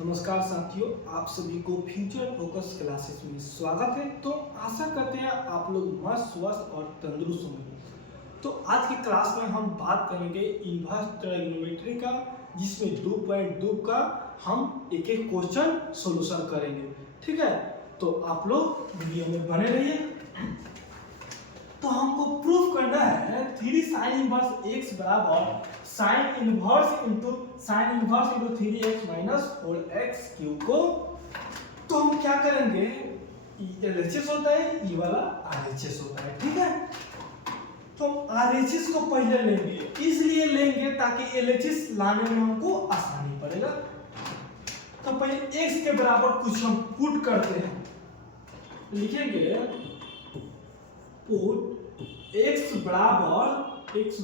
नमस्कार साथियों, आप सभी को फ्यूचर फोकस क्लासेस में स्वागत है। तो आशा करते हैं आप लोग मस्त स्वस्थ और तंदुरुस्त होंगे। तो आज की क्लास में हम बात करेंगे इनवर्स ट्रायगोनोमेट्री का, जिसमें 2.2 का हम एक एक क्वेश्चन सॉल्यूशन करेंगे। ठीक है, तो आप लोग वीडियो में बने रहिए। तो हमको प्रूफ करना है 3 साइन इनवर्स x बराबर sine inverse into 3x minus 4x cube को। तो हम क्या करेंगे, LHS होता है, ये वाला RHS होता है। ठीक है, तो हम RHS को पहले लेंगे, इसलिए लेंगे ताकि LHS लाने में हमको आसानी पड़ेगा। तो पहले x के बराबर कुछ हम पुट करते हैं, लिखेंगे पुट x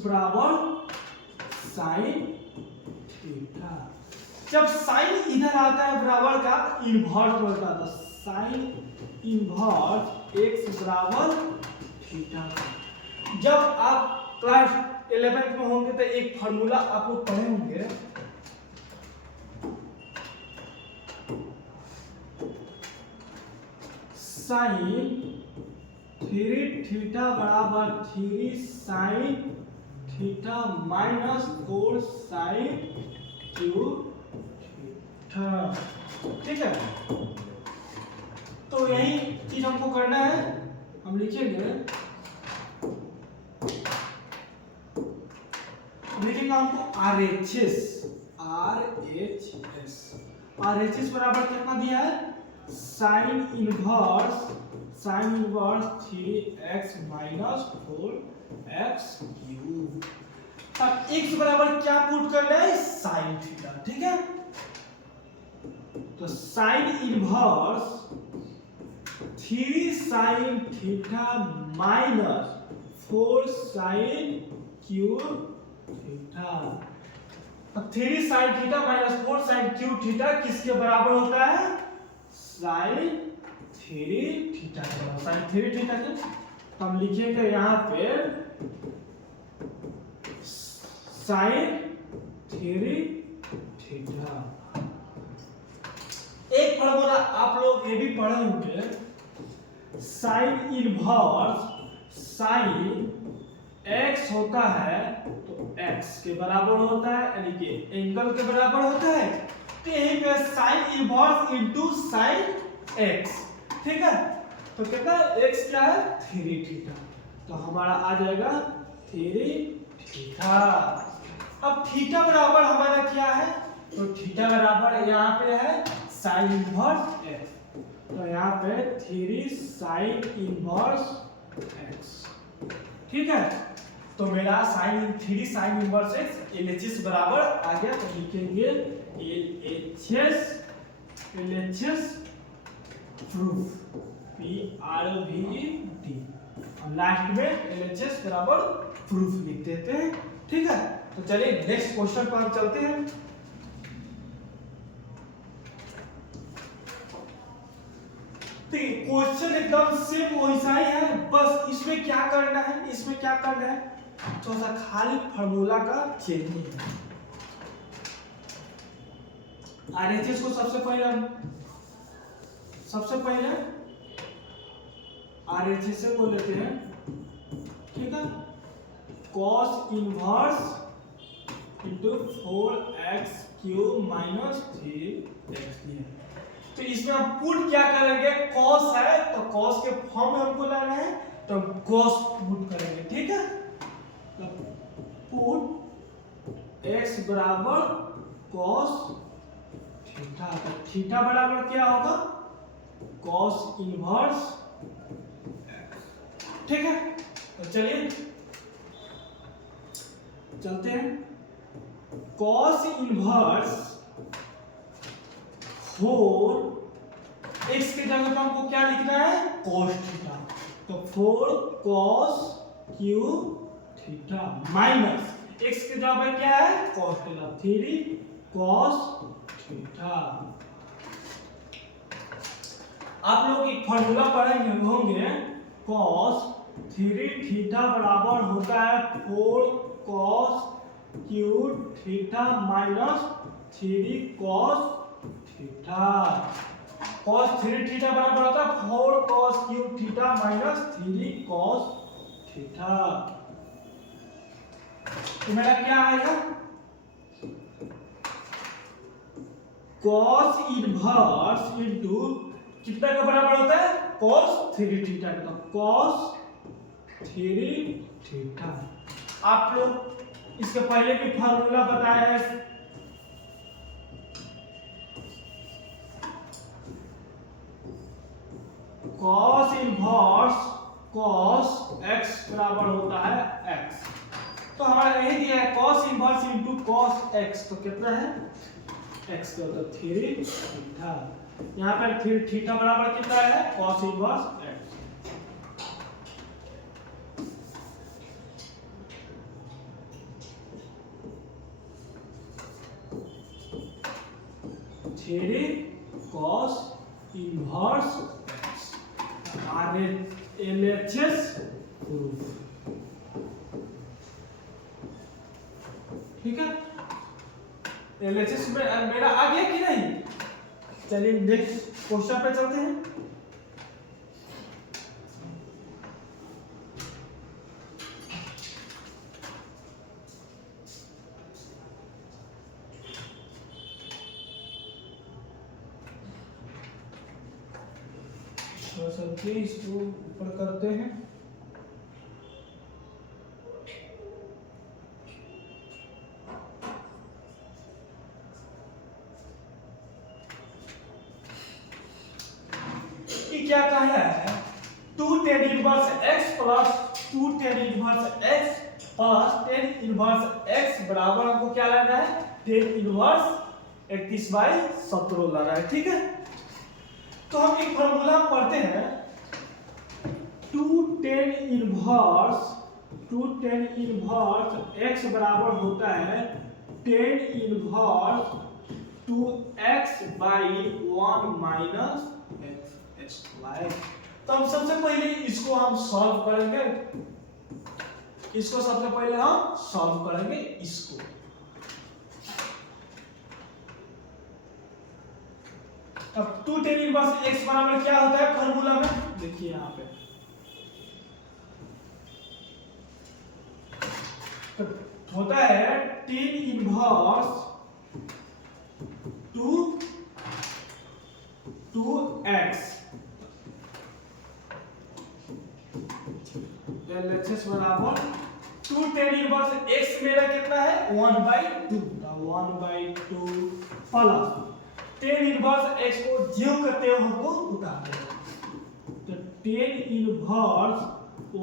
बराबर साइन थीटा। जब साइन इधर आता है बराबर का, इन्वर्स बोलता था, साइन इन्वर्स x बराबर थीटा। जब आप क्लास 11th में होंगे तो एक फार्मूला आप लोग पढ़े होंगे, साइन 3 थीटा बराबर 3 sine theta minus 4 sine cube theta. ठीक है, तो यही चीज हमको करना है। हम लिखेंगे हमको RHS बराबर कितना दिया है, sine inverse 3x minus 4x cube. अब x बराबर क्या पुट करना है, साइन थीटा। ठीक है, तो sine inverse 3 sine theta minus 4 sine cube theta. अब 3 sine theta minus 4 sine cube theta किसके बराबर होता है, साइन 3 थीटा के। साइन 3 थीटा के तो हम लिखेंगे यहाँ पे साइन 3 थीटा। एक फॉर्मूला आप लोग ये भी पढ़े होंगे, साइन इनवर्स साइन x होता है तो x के बराबर होता है, यानी कि एंगल के बराबर होता है। तो यही पे sign inverse into sign x। ठीक है, तो कितना x क्या है, 3 थीटा। तो हमारा आ जाएगा 3 थीटा। अब थीटा बराबर हमारा क्या है, तो थीटा बराबर यहाँ पे है साइन इनवर्स x। तो यहाँ पे 3 साइन इनवर्स x। ठीक है, तो मेरा 3 साइन इनवर्स x LHS बराबर आ गया। तो लिखेंगे LHS प्रूफ, PROVED। हम लास्ट में LHS बराबर प्रूफ लिख देते हैं। ठीक है, तो चलिए नेक्स्ट क्वेश्चन पर हम चलते हैं। क्वेश्चन एकदम सेम वैसा ही है, बस इसमें क्या करना है, थोड़ा सा खाली फार्मूला का चेंजिंग है। RHS को सबसे पहले RHS से बोल लेते हैं। ठीक है, cos inverse into 4x cube minus 3x दिया। तो इसमें हम पुट क्या करेंगे, cos है तो cos के फॉर्म में हमको लाना है, तो हम cos पुट करेंगे। ठीक है, तो पुट x बराबर cos थीटा। तो थीटा बराबर क्या होगा, cos इनवर्स। ठीक है, तो चलिए चलते हैं। cos इनवर्स 4 x के जगह पर हमको क्या लिखना है, cos थीटा। तो 4 cos cube theta minus x के जगह पर क्या है, cos थीटा, 3 cos थीटा। आप लोग एक फार्मूला पढ़ेंगे होंगे, cos 3 थीटा बराबर होता है 4 cos cube theta minus 3 cos theta. cos 3 theta बराबर होता है 4 cos cube theta minus 3 cos theta. तो मेरा क्या आएगा cos इनवर्स इनटू कितना का बराबर होता है cos 3 थीटा का। cos 3 theta. आप लोग इसके पहले भी फार्मूला बताया है cos इनवर्स cos x बराबर होता है x। तो हमारा यही दिया है cos inverse into cos x। तो कितना है x का होता है 3 थीटा। यहाँ पर 3 थीटा बराबर कितना है cos inverse x। 3 cos inverse x। LHS proof. ठीक है LHS में मेरा आ गया कि नहीं। चलिए नेक्स्ट क्वेश्चन पे चलते हैं। इसको ऊपर करते हैं। क्या कहा है 2 tan inverse x plus 2 tan inverse x plus tan inverse x बराबर हमको क्या लेना है tan इनवर्स 31/17 लाना है। ठीक है तो हम एक फार्मूला पढ़ते हैं 2 tan इनवर्स x बराबर होता है tan inverse 2x by 1 minus x square. तो हम सबसे पहले इसको हम सॉल्व करेंगे। इसको सबसे पहले हम सॉल्व करेंगे इसको। अब 2 tan इनवर्स x बराबर क्या होता है फार्मूला में देखिए यहाँ पे तो होता है tan इनवर्स 2x LHS बराबर 2 tan इनवर्स x मेरा कितना है 1/2 प्लस tan इनवर्स x को जीरो करते हुए हमको उतार देना तो tan इनवर्स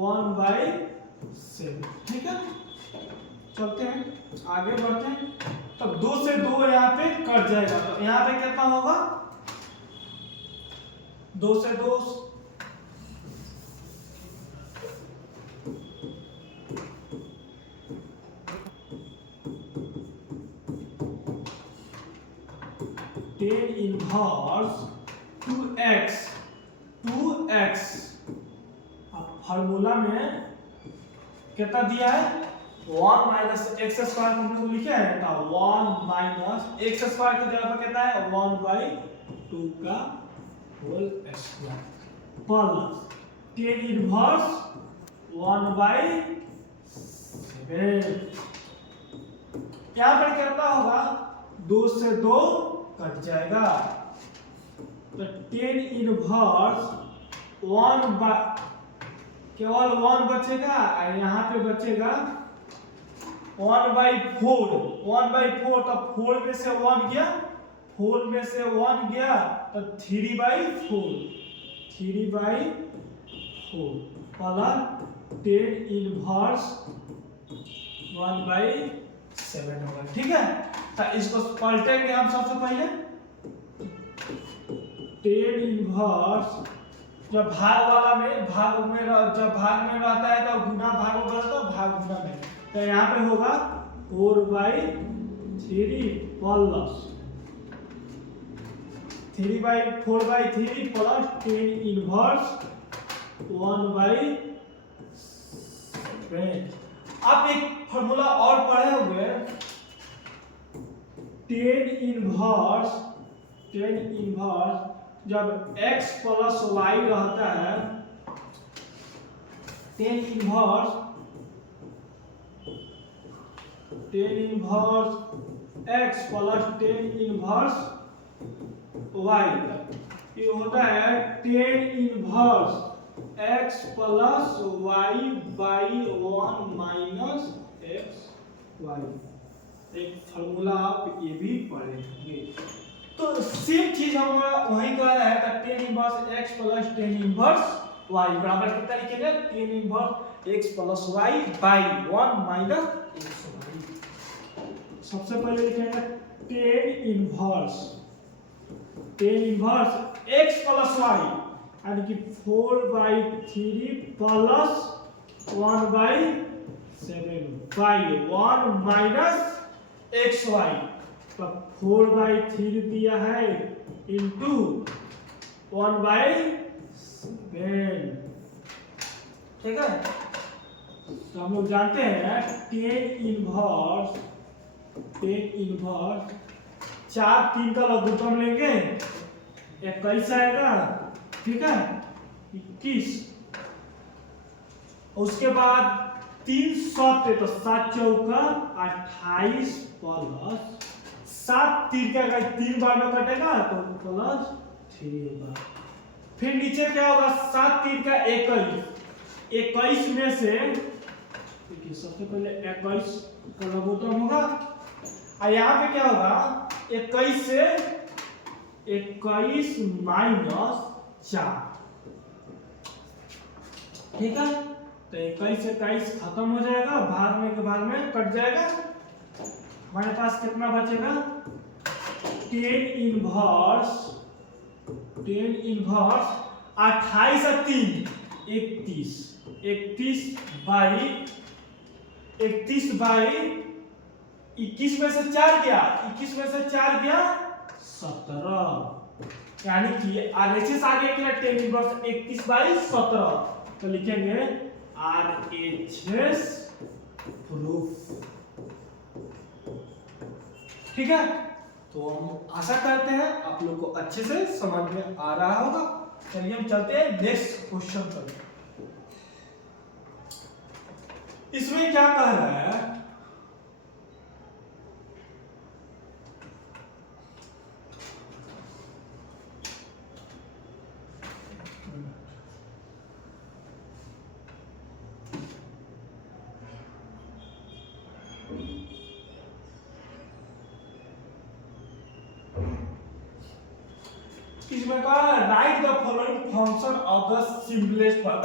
1/7। ठीक है चलते हैं आगे बढ़ते हैं। तब 2 से 2 यहाँ पे कट जाएगा तो यहाँ पे कितना होगा 2 से 2 tan इनवर्स 2x फार्मूला में कितना दिया है 1 माइनस एक्स स्क्वायर हमने को लिखा है तो 1 माइनस एक्स स्क्वायर की जगह पर कितना है 1/2 का whole square plus tan inverse 1/7। यहाँ पर कितना होगा 2 से 2 कट जाएगा तो tan इनवर्स 1 केवल 1 बचेगा और यहाँ पे बचेगा 1/4 तो 4 में से 1 गया 4 में से 1 गया तो 3/4 प्लस tan इनवर्स 1/7 होगा। ठीक है तो इसको पलटेंगे हम सबसे पहले tan इनवर्स जब भाग वाला में जब भाग में रहता है तो गुना भाग में रहता है भाग गुना में तो यहाँ पे होगा 4/3 प्लस 4/3 प्लस tan इनवर्स 1/7। आप एक फार्मूला और पढ़े होंगे tan इनवर्स टेन इनवर्स जब x प्लस वाई रहता है, tan inverse x plus tan inverse y, ये होता है tan inverse x plus y by 1 minus x y. एक फॉर्मूला आप ये भी पढ़ेंगे। तो सेम चीज हम वहीं कर रहे हैं, tan inverse x plus tan inverse y बराबर कितना लिखेंगे, tan inverse x plus y by 1 minus x y. सबसे पहले लिखेंगे tan inverse x plus y यानी कि 4/3 plus 1/7 by 1 minus x y. तो 4/3 दिया है इंटू 1/7, ठीक है। तो हम लोग जानते हैं टेन इनवर्स 4 3 का लघुत्तम लेंगे 21 आएगा, ठीक है, 21। उसके बाद 3 7 तो 7 चौका 28 प्लस 7 3 का 3 बार में कटेगा तो प्लस 3 होगा। फिर नीचे क्या होगा, 7 3 का 21 में से देखिए सबसे पहले 21 का लघुत्तम होगा और यहाँ पे क्या होगा 21 से 21 माइनस 4, ठीक है। तो 21 से 21 खत्म हो जाएगा, भाग में के भाग में कट जाएगा। हमारे पास कितना बचेगा, टेन इनवर्स 28 और 3 31 बाई 21 में से 4 गया 17, यानी कि आरएचएस आ गया क्या, टेन इनवर्स 31/17। तो लिखेंगे आरएचएस प्रूफ, ठीक है। तो हम आशा करते हैं आप लोग को अच्छे से समझ में आ रहा होगा। चलिए हम चलते हैं नेक्स्ट क्वेश्चन पर। इसमें क्या कह रहा है, इसमें कहा right the following function of the simplest form.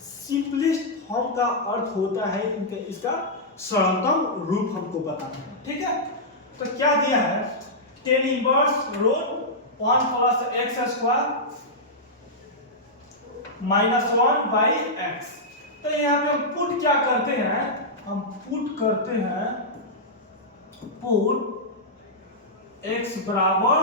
Simplest form का अर्थ होता है इनके इसका सरलतम रूप हमको बताना है, ठीक है। तो क्या दिया है, tan inverse root 1 plus x square minus 1 by x. तो यहाँ पे हम पुट क्या करते हैं, हम पुट करते हैं पुट x बराबर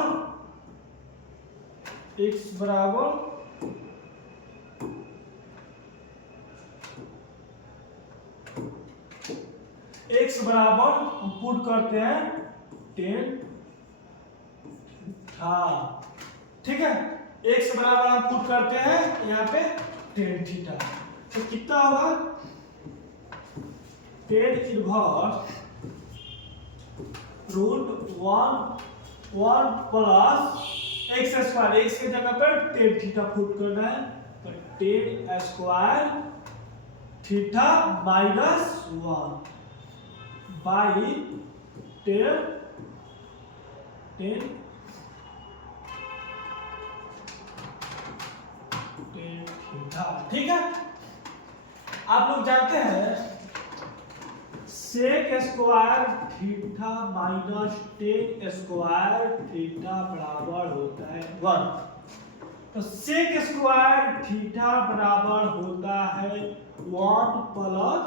x बराबर हम पुट करते हैं 10 था, ठीक है। x बराबर हम पुट करते हैं यहाँ पे 10 थीटा। तो कितना होगा, 10 inverse root 1 plus x square, x की जगह पर 10 थीटा पुट करना है। तो 10 square theta minus 1 by 10 theta, ठीक है। आप लोग जानते हैं sec square theta minus tan square theta बराबर होता है 1। तो सेक स्क्वायर थीटा बराबर होता है 1 प्लस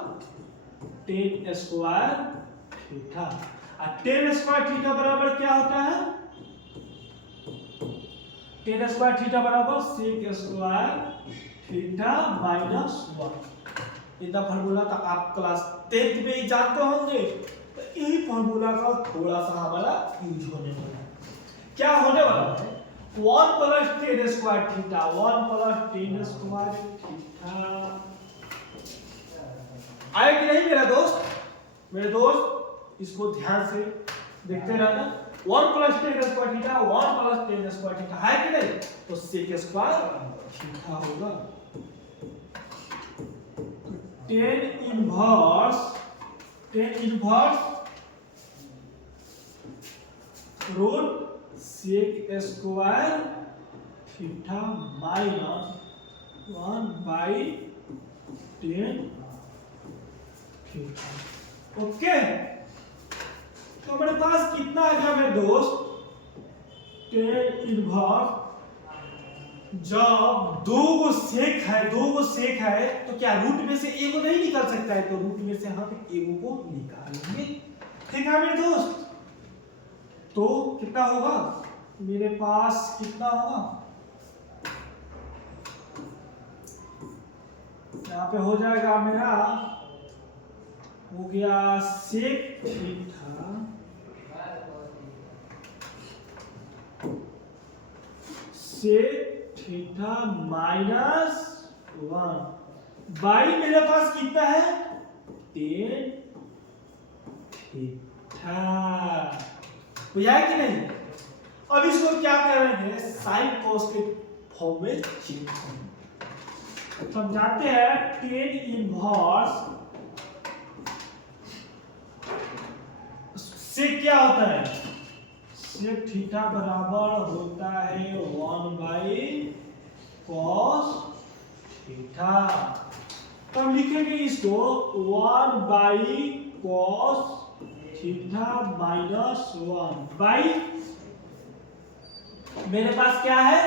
टेन स्क्वायर थीटा। और टेन स्क्वायर थीटा बराबर क्या होता है, टेन स्क्वायर थीटा बराबर सेक स्क्वायर थीटा माइनस 1। इतना फार्मूला तो आप क्लास 10th में ही जानते होंगे। तो यही फार्मूला का थोड़ा सा हमारा यूज होने वाला है। क्या होने वाला है, 1 plus tan square theta, 1 plus tan square theta. आए कि नहीं मेरा दोस्त? मेरे दोस्त इसको ध्यान से देखते रहना। 1 plus tan square theta, 1 plus tan square theta है कि नहीं? तो सेक स्क्वायर थीटा होगा। Tan inverse root sec square theta minus 1 by tan theta. Okay, तो मेरे पास कितना आ गया मेरे दोस्त? टेन इनवर्स, जब दो गो सेक है तो क्या रूट में से एगो नहीं निकल सकता है? तो रूट में से हम एगो को निकालेंगे। ठीक है मेरे दोस्त? तो कितना होगा मेरे पास? कितना होगा यहाँ पे? हो जाएगा मेरा, हो गया सेक थीटा माइनस 1 बाई मेरे पास कितना है? Tan theta. बुझा है कि नहीं? अब इसको क्या करेंगे? साइन कॉस के फॉर्म में चेंज करेंगे। समझाते हैं। टेन इनवर्स से क्या होता है? सेक थीटा बराबर होता है 1 बाई कॉस थीटा। तो हम लिखेंगे इसको 1 by cos theta minus 1 by, मेरे पास क्या है?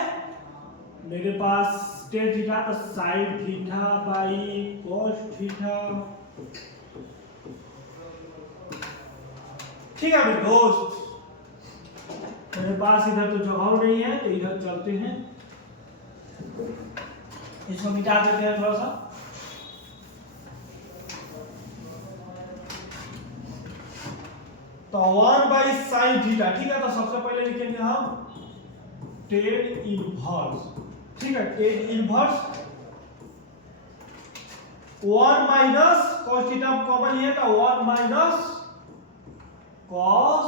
मेरे पास टेन थीटा तो sign theta by cos theta. ठीक है मेरे दोस्त? मेरे पास इधर तो जवाब नहीं है, तो इधर चलते हैं, इसको मिटा देते हैं थोड़ा सा। तो 1 बाई साइन थीटा। ठीक है, तो सबसे पहले लिखेंगे हम टेन इनवर्स। ठीक है, tan inverse 1 minus cos theta common है, तो 1 माइनस कॉस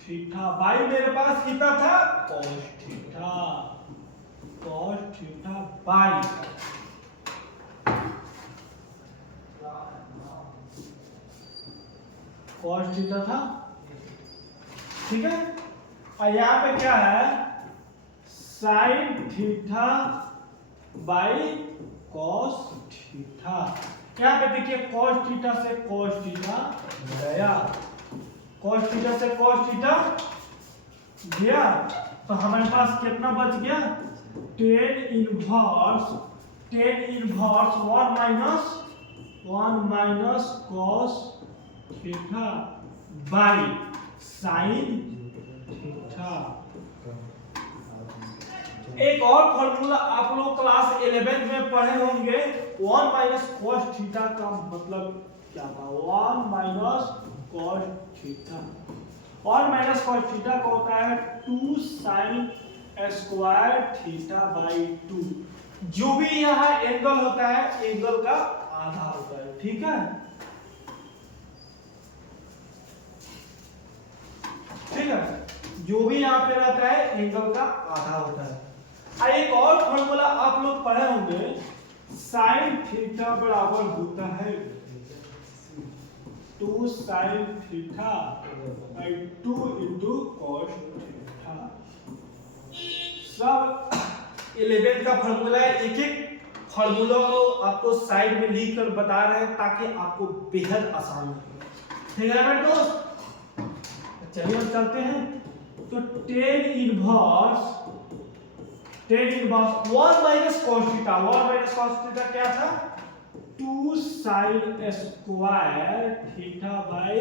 थीटा बाई मेरे पास कितना था? Cos theta by cos theta था। ठीक है, और यहाँ पे क्या है? Sign theta by cos theta. यहाँ पे देखिए कॉस थीटा से कॉस थीटा गया, कॉस थीटा से कॉस थीटा गया, तो हमारे पास कितना बच गया? Tan inverse 1 minus cos theta by sine theta. एक और फॉर्मूला आप लोग क्लास 11 में पढ़े होंगे। 1 माइनस कॉस थीटा का मतलब क्या था? 1 minus cos theta, 1 minus cos theta का होता है 2 साइन स्क्वायर थीटा बाई 2। जो भी यहाँ एंगल होता है, एंगल का आधा होता है। ठीक है, ठीक है, जो भी यहाँ पे रहता है एंगल का आधा होता है। एक और फॉर्मूला आप लोग पढ़े होंगे, साइन थीटा बराबर होता है 2 sign theta by 2 into cos theta. सब 11 का फॉर्मूला है। एक एक फॉर्मूला को आपको साइड में लिख कर बता रहे हैं ताकि आपको बेहद आसान लगे। ठीक है मेरे दोस्त? चलिए हम चलते हैं। तो tan inverse 1 minus cos theta, 1 minus cos theta क्या था? 2 sign square theta by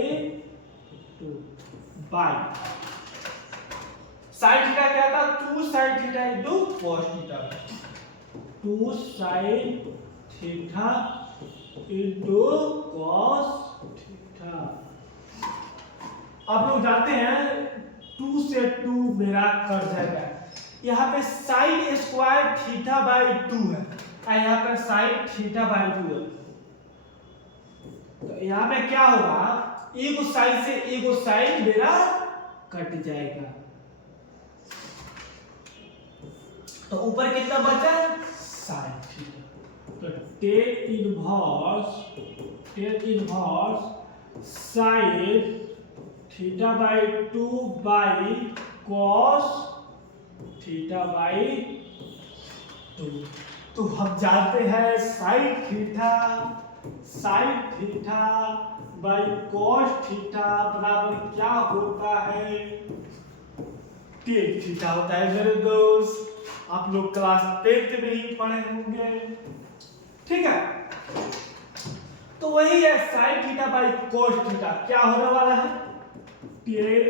2 by sine theta क्या था? 2 sine theta into cos theta, 2 sine theta into cos theta. आप लोग जानते हैं 2 से 2 मेरा कट जाएगा, यहाँ पे साइन स्क्वायर थीटा बाई 2 है और यहाँ पे साइन थीटा बाई 2 है। तो यहाँ पे क्या होगा, एक साइन से एक साइन मेरा कट जाएगा। तो ऊपर कितना बचा, साइन थीटा। तो ten inverse sign theta by 2 by cos theta by 2। तो हम जानते हैं sign theta by cos theta बराबर क्या होता है, टेन थीटा होता है मेरे दोस्त। आप लोग क्लास 10th में ही पढ़े होंगे, ठीक है। तो वही है sign theta by cos theta क्या होने वाला है, टेन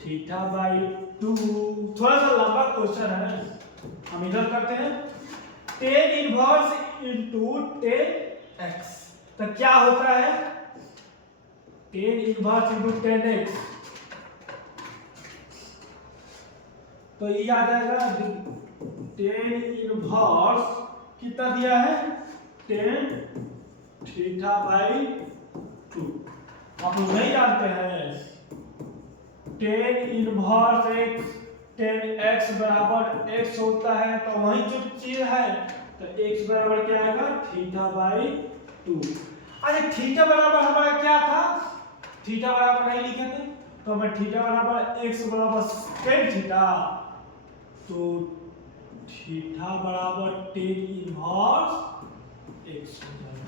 थीटा बाई 2। थोड़ा सा लंबा क्वेश्चन है, हम इधर करते हैं। Tan inverse into ten x, तो क्या होता है, tan inverse into ten x, तो ये आ जाएगा टेन इनवर्स कितना दिया है, टेन थीटा बाई 2। आप लोग नहीं जानते हैं, tan inverse x, ten x बराबर एक्स होता है, तो वही जो चीज है, तो एक्स बराबर क्या आएगा, थीटा बाई 2। अरे थीटा बराबर हमारा क्या था, थीटा बराबर नहीं लिखे थे, तो हमें थीटा बराबर एक्स बराबर टेन थीटा, तो थीटा बराबर टेन इनवर्स एक्स हो जाएगा।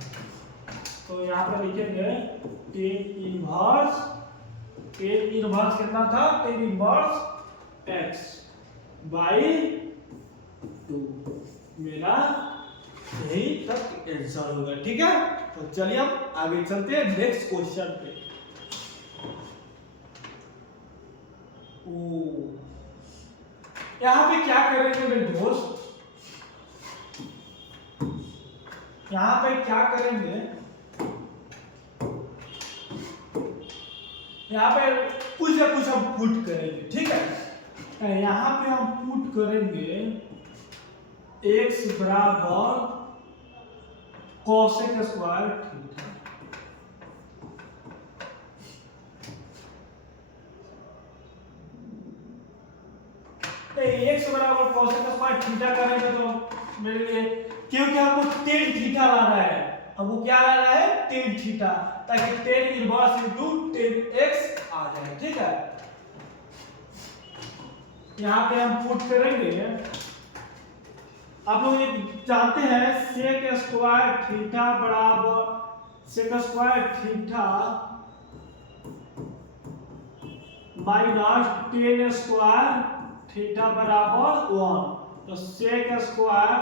तो यहाँ पर लिखेंगे टेन इनवर्स कितना था, टेन इनवर्स एक्स बाई 2, मेरा यही तक आंसर होगा, ठीक है। तो चलिए हम आगे चलते हैं नेक्स्ट क्वेश्चन पे। यहाँ पे क्या करेंगे मेरे दोस्त, यहाँ पे क्या करेंगे, यहाँ पे कुछ ना कुछ हम पुट करेंगे, ठीक है। यहाँ पे हम पुट करेंगे x बराबर कोसेक स्क्वायर थीटा। x बराबर कोसेक स्क्वायर थीटा करेंगे तो मेरे लिए, क्योंकि हमको टेन थीटा लाना है, हमको क्या लाना है, टेन थीटा, ताकि tan inverse into tan X आ जाए, ठीक है। यहाँ पे हम पुट करेंगे, आप लोग ये जानते हैं सेक स्क्वायर थीटा बराबर sec square theta minus tan square theta बराबर 1। तो सेक स्क्वायर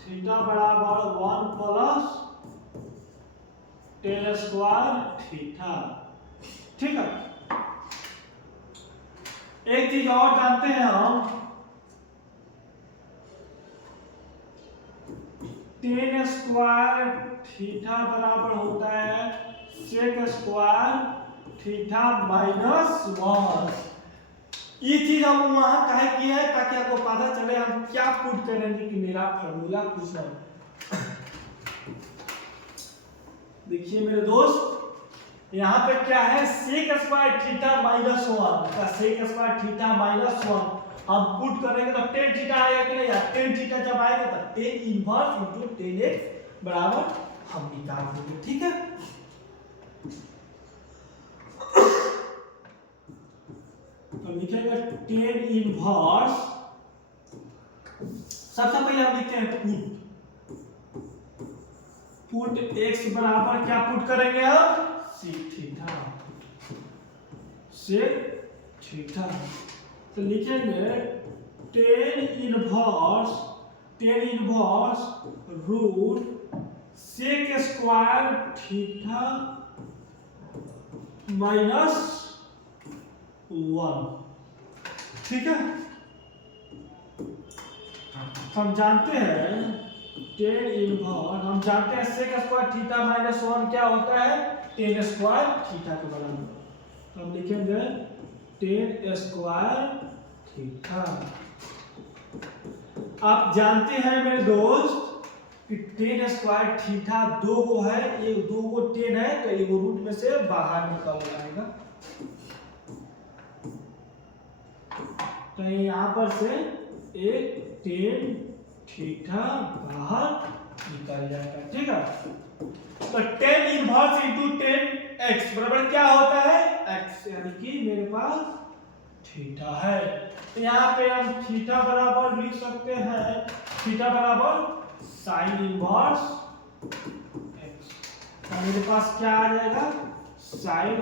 थीटा बराबर 1 प्लस टेन स्क्वायर थीटा, ठीक है। एक चीज और जानते हैं हम, टेन स्क्वायर थीटा बराबर होता है सेक स्क्वायर थीटा माइनस 1। ये चीज हम वहां काहे किया है, ताकि आपको पता चले हम क्या पुट करेंगे कि मेरा फॉर्मूला कुछ नहीं। देखिए मेरे दोस्त, यहाँ पे क्या है, सेक स्क्वायर थीटा माइनस 1 का सेक स्क्वायर थीटा माइनस 1 हम पुट करेंगे तो टेन थीटा आएगा कि नहीं, टेन थीटा जब आएगा तो ten inverse into tan x बराबर हम निकाल देंगे, ठीक है। तो लिखेंगे टेन इनवर्स, सबसे पहले हम लिखते हैं पुट x बराबर क्या पुट करेंगे हम, सेक थीटा। तो लिखेंगे tan inverse root sec square theta minus 1, ठीक है। हम जानते हैं टेन इनवर्स, हम जानते हैं सेक स्क्वायर थीटा माइनस 1 क्या होता है, टेन स्क्वायर थीटा के बराबर। तो हम लिखेंगे टेन स्क्वायर थीटा। आप जानते हैं मेरे दोस्त कि टेन स्क्वायर थीटा दो को है, एक दो को टेन है तो एक रूट में से बाहर निकल जाएगा, तो यहां पर से एक टेन थीटा बाहर निकल जाएगा। ठीक है, तो tan inverse into ten x बराबर क्या होता है, एक्स, यानी कि मेरे पास थीटा है। तो यहाँ पे हम थीटा बराबर लिख सकते हैं, थीटा बराबर साइन इनवर्स एक्स। तो मेरे पास क्या आ जाएगा, साइन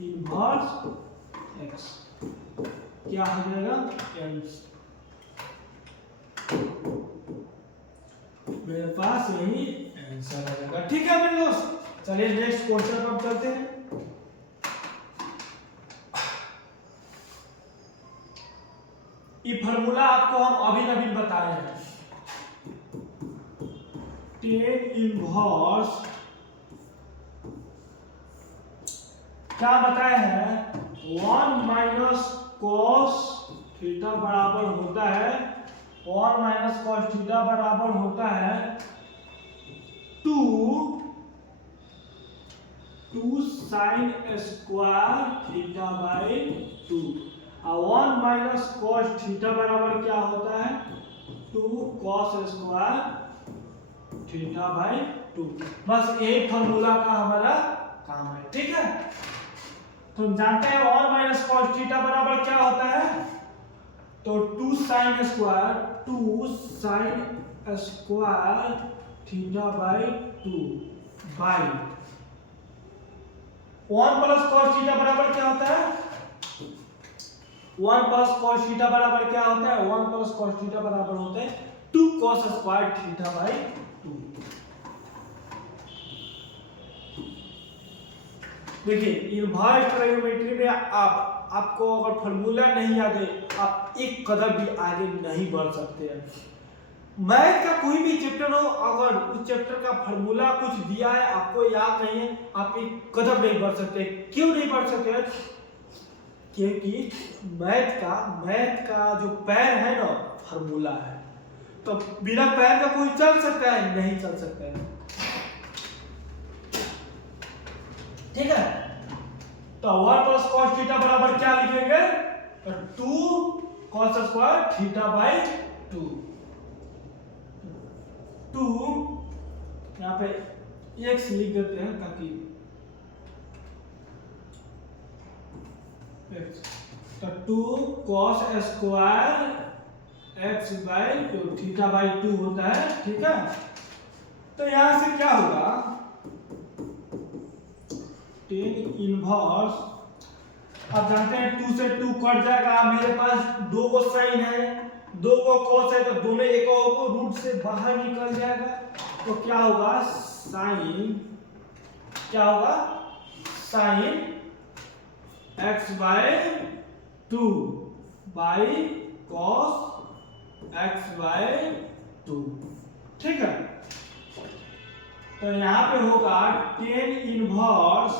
इनवर्स एक्स क्या हो जाएगा, एम्स। मेरे पास यही आंसर आ जाएगा। ठीक है मेरे दोस्त, चलिए नेक्स्ट क्वेश्चन पर चलते हैं। ये फॉर्मूला आपको हम अभी अभी बताए हैं, टेन इनवर्स क्या बताए हैं, 1 माइनस कॉस थीटा बराबर होता है, 1 माइनस कॉस थीटा बराबर होता है 2 साइन स्क्वायर थीटा बाई 2, और 1 माइनस कॉस थीटा बराबर क्या होता है, 2 कॉस स्क्वायर थीटा बाई 2। बस यही फॉर्मूला का हमारा काम है। ठीक है, तो हम जानते हैं 1 माइनस कॉस थीटा बराबर क्या होता है, तो 2 sign square theta by 2 by 1 plus cos theta बराबर क्या होता है, 1 प्लस कॉस थीटा बराबर क्या होता है, 1 प्लस कॉस थीटा बराबर होता है 2 कॉस स्क्वायर थीटा बाई 2। देखिए इनवर्स ट्रायगोनोमेट्री में आपको अगर फॉर्मूला नहीं याद है, आप एक कदम भी आगे नहीं बढ़ सकते हैं। मैथ का कोई भी चैप्टर हो, अगर उस चैप्टर का फॉर्मूला कुछ दिया है आपको याद नहीं है, आप एक कदम नहीं बढ़ सकते। क्यों नहीं बढ़ सकते, क्योंकि मैथ का जो पैर है ना फॉर्मूला है, तो बिना पैर का कोई चल सकता है, नहीं चल सकता है। ठीक है, तो 1 प्लस कॉस थीटा बराबर क्या लिखेंगे, तो 2 कॉस स्क्वायर थीटा बाई 2। 2 यहाँ पे x लिख देते हैं ताकि x, तो 2 cos square x by 2 theta by 2 होता है। ठीक है, तो यहां से क्या होगा, टेन इनवर्स, आप जानते हैं 2 से 2 कट जाएगा, मेरे पास 2 को साइन है 2 को cos है, तो दोनों एक को रूट से बाहर निकल जाएगा, तो क्या होगा, साइन क्या होगा, sine x by 2 by cos x by 2। ठीक है, तो यहां पे होगा tan inverse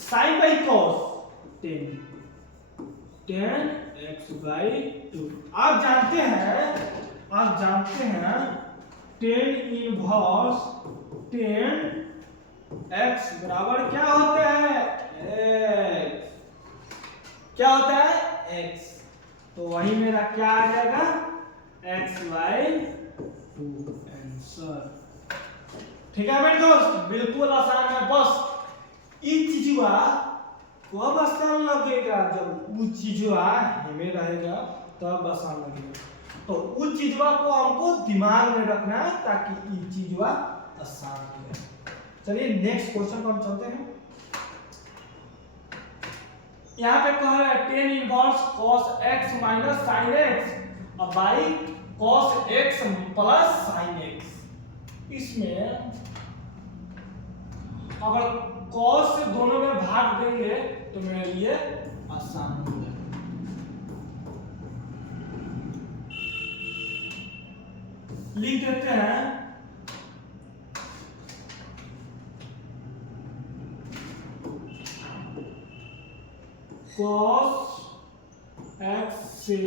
sine by cos 10 x by 2। आप जानते हैं टेन इनवर्स 10 x बराबर क्या होता है, x क्या होता है, x, तो वही मेरा क्या आ जाएगा, x बाई 2 आंसर। ठीक है मेरे दोस्त, बिल्कुल आसान है, बस ये चीजुआ कब आसान लगेगा, जब वो चीजुआ हमें रहेगा तब आसान लगेगा। तो उस चीजुआ को हमको दिमाग में रखना है ताकि ये चीजुआ आसान हो जाए। चलिए नेक्स्ट क्वेश्चन पर हम चलते हैं। यहाँ पे कहा है tan inverse cos x minus sin x और by cos x plus sin x। इसमें अगर cos से दोनों में भाग देंगे तो मेरे लिए आसान हो जाएगा। लिख देते हैं cos x से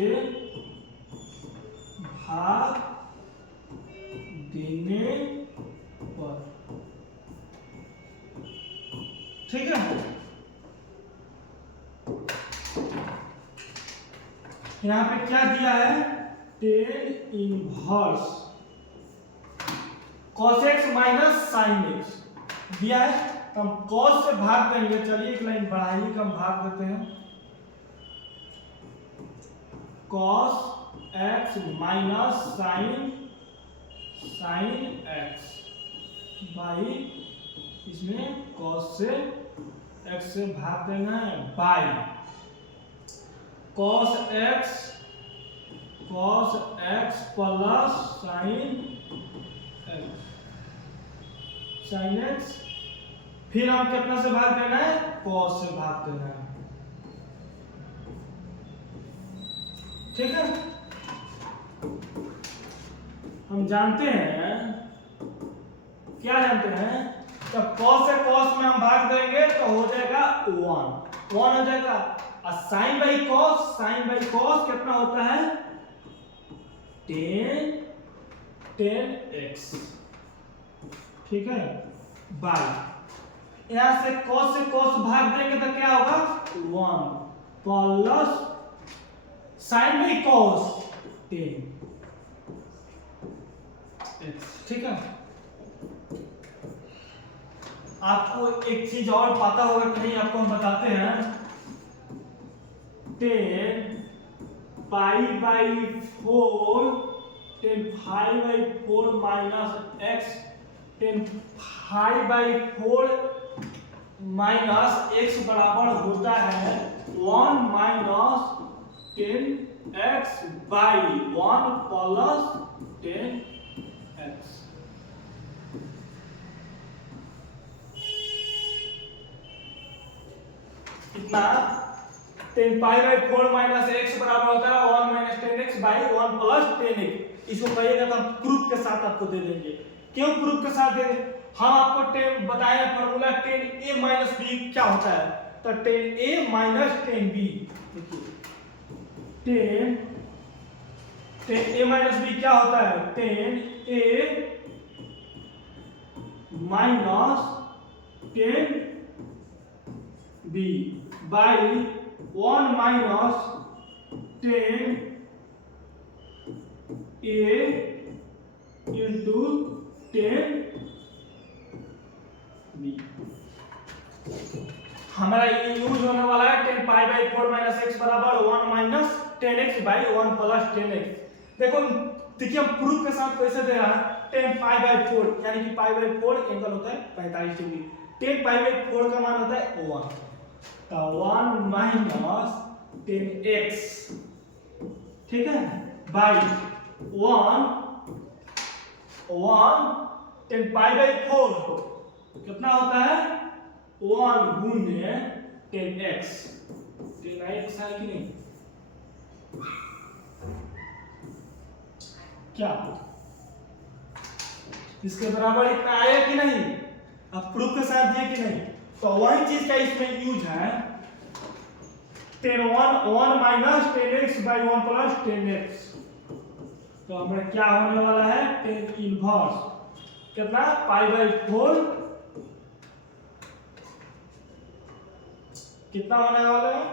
भाग देने पर, ठीक है। यहां पे क्या दिया है, tan inverse cos x minus sine x दिया है, तो हम cos से भाग देंगे। चलिए एक लाइन बढ़ाइए, हम भाग देते हैं। cos x minus sine x by, इसमें cos से x से भाग देना है, by cos x plus sine x, फिर हम कितना से भाग देना है, cos से भाग देना है, ठीक है। हम जानते हैं, क्या जानते हैं, जब cos से cos में हम भाग देंगे तो हो जाएगा 1 हो जाएगा, और साइन बाई cos कितना होता है, 10x, ठीक है, बाई यहां से cos भाग देंगे तो क्या होगा, 1 plus sign by cos 10x, ठीक है। आपको एक चीज और पता होगा कि नहीं, आपको हम बताते हैं, 10 pi by 4 10 pi by 4 minus x 10 pi by 4 minus x बराबर होता है 1 minus 10x by 1 plus 10x। कितना, 10 पाई बाई 4 माइनस x बराबर होता है 1 minus 10x by 1 plus 10x। इसको कहिएगा तो हम प्रूफ के साथ आपको दे देंगे। क्यों प्रूफ के साथ दे देंगे, हम आपको 10 बताया फॉर्मूला 10a माइनस b क्या होता है, तो 10a माइनस 10b, देखिए 10a माइनस b क्या होता है, 10a minus 10b by 1 minus 10a into 10b। हमारा ये यूज होने वाला है 10 पाई बाई 4 माइनस x बराबर 1 minus 10x by 1 plus 10x। देखो देखिए हम प्रूफ के साथ कैसे दे रहा है, 10 पाई बाई 4 यानी कि पाई बाई 4 एंगल होता है 45 डिग्री, 10 पाई बाई 4 का मान होता है 1, तो 1 माइनस 10x, ठीक है, बाई 1 10 पाई बाई 4 कितना होता है, 1 गुने 10x, 10x है कि नहीं, क्या इसके बराबर इतना आया कि नहीं, अब प्रूफ के साथ दिए कि नहीं, तो वही चीज का इसमें यूज है, 1 minus 10x by 1 plus 10x, तो हमें क्या होने वाला है, 10 इनवर्स कितना, पाई बाई 4 कितना होने वाला है,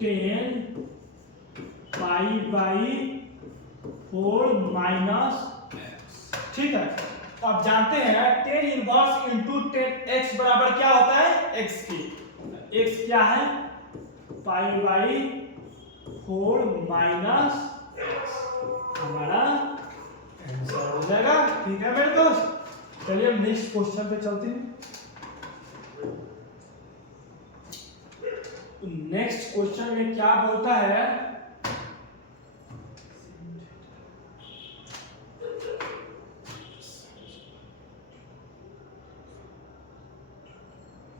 10 पाई बाई 4 माइनस x, ठीक है। तो आप जानते हैं 10 इनवर्स इंटू 10x बराबर क्या होता है, x की, x क्या है, पाई बाई 4 माइनस x, हमारा आंसर हो जाएगा, ठीक है मेरे दोस्त। चलिए हम नेक्स्ट क्वेश्चन पे चलते हैं। नेक्स्ट क्वेश्चन में क्या बोलता है,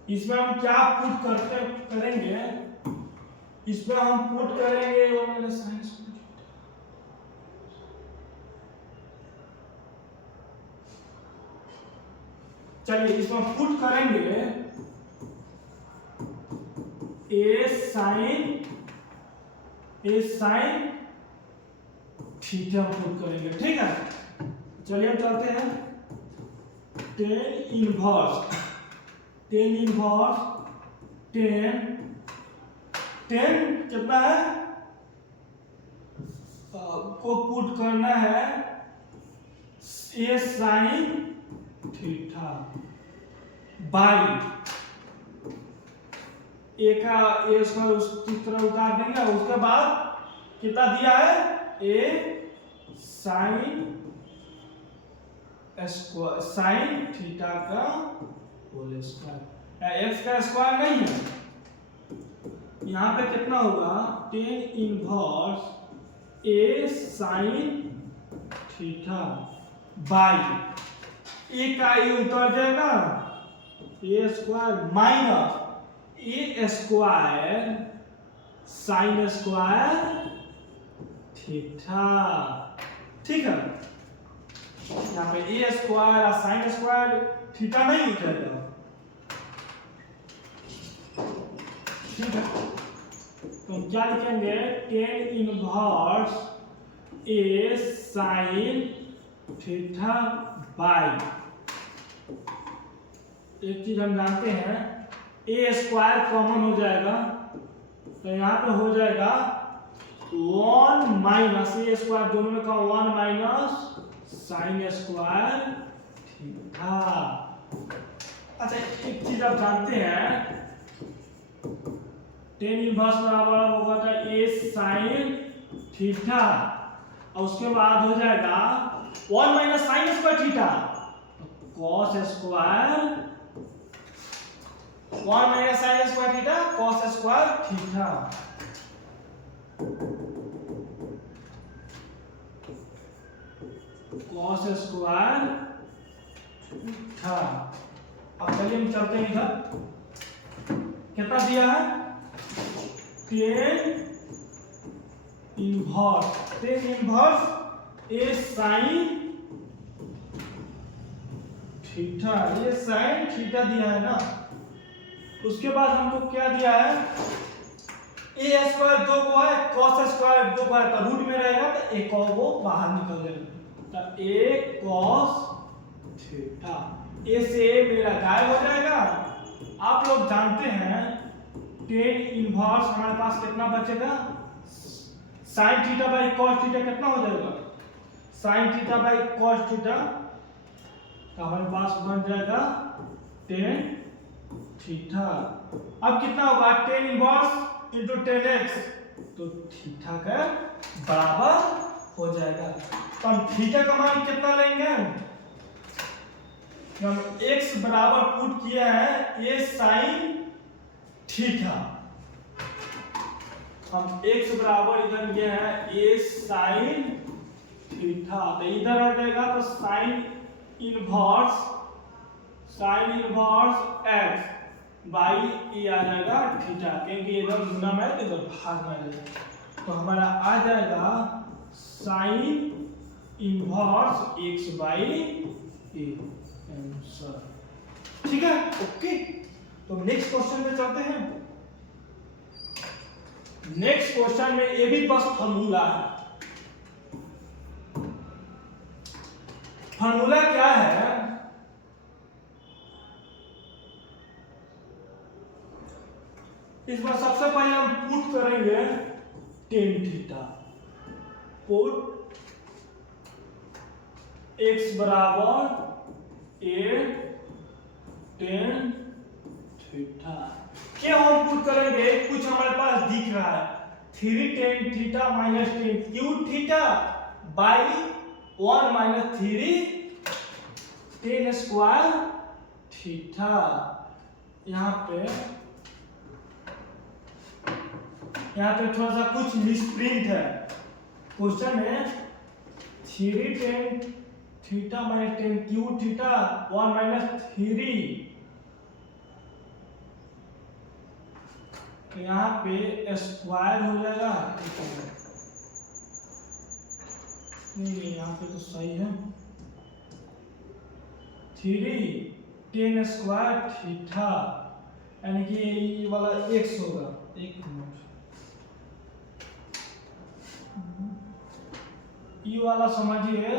इसमें हम क्या पुट करेंगे, इसमें हम पुट करेंगे, वो मैंने साइंस चलिए इसमें पुट करेंगे ए साइन थीटा पुट करेंगे, ठीक है। चलिए हम चलते हैं टेन इनवर्स टेन कितना है को पुट करना है a sine theta by a का ए स्क्वायर उसकी तरह उतार देंगे, उसके बाद कितना दिया है ए साइन थीटा का होल स्क्वायर, एक्स का स्क्वायर नहीं है। यहाँ पे कितना होगा tan inverse a sine theta by a का ए उतर जाएगा a square minus a square sine square theta, ठीक है। यहाँ पे ए स्क्वायर और साइन स्क्वायर थीटा नहीं उठेगा, ठीक है। तो हम क्या लिखेंगे tan inverse a sine theta by, एक चीज हम जानते हैं ए स्क्वायर कॉमन हो जाएगा, तो यहाँ पे हो जाएगा 1 माइनस ए स्क्वायर, दोनों में का 1 माइनस साइन स्क्वायर थीटा। अच्छा एक चीज आप जानते हैं टेन इनवर्स बराबर होगा था ए साइन थीटा और उसके बाद हो जाएगा 1 minus sign square theta, cos square 1 minus sign square theta cos square theta. Cos square theta. अब चलिए हम चलते हैं इधर, कितना दिया है tan inverse a sine theta, ये साइन थीटा दिया है ना। उसके बाद हमको क्या दिया है ए स्क्वायर दो को है कॉस स्क्वायर दो को है, तो रूट में रहेगा तो एक और वो बाहर निकल जाएगा, तो ए कॉस थीटा, ए से ए मेरा गायब हो जाएगा। आप लोग जानते हैं टेन इनवर्स हमारे पास कितना बचेगा sign theta by cos theta कितना हो जाएगा sign theta by cos theta, तो हमारे पास बन जाएगा टेन थीटा। अब कितना होगा tan inverse into ten x, तो थीटा का बराबर हो जाएगा। तो हम थीटा का मान कितना लेंगे, हम x बराबर पुट किया है ए साइन थीटा, हम x बराबर इधर लिया है ए साइन थीटा, तो इधर आ जाएगा तो साइन इनवर्स x बाई ए आ जाएगा थीटा, क्योंकि इधर गुना में है इधर भाग में है, तो हमारा आ जाएगा sine inverse x by A answer, ठीक है। ओके, तो नेक्स्ट क्वेश्चन में चलते हैं। नेक्स्ट क्वेश्चन में ये भी बस फॉर्मूला है। फॉर्मूला क्या है, इसमें सबसे पहले हम पुट करेंगे टेन थीटा, पुट x बराबर ए टेन थीटा, क्या हम पुट करेंगे कुछ हमारे पास दिख रहा है 3 tan theta minus ten Q theta by 1 minus 3 ten square theta. यहाँ पे थोड़ा सा कुछ मिसप्रिंट है, क्वेश्चन में 3 tan theta minus ten Q theta 1 minus 3, यहाँ पे स्क्वायर हो जाएगा, नहीं यहाँ पे तो सही है 3 टेन स्क्वायर थीटा, यानी कि ये वाला x होगा, एक मिनट, ये वाला समझिए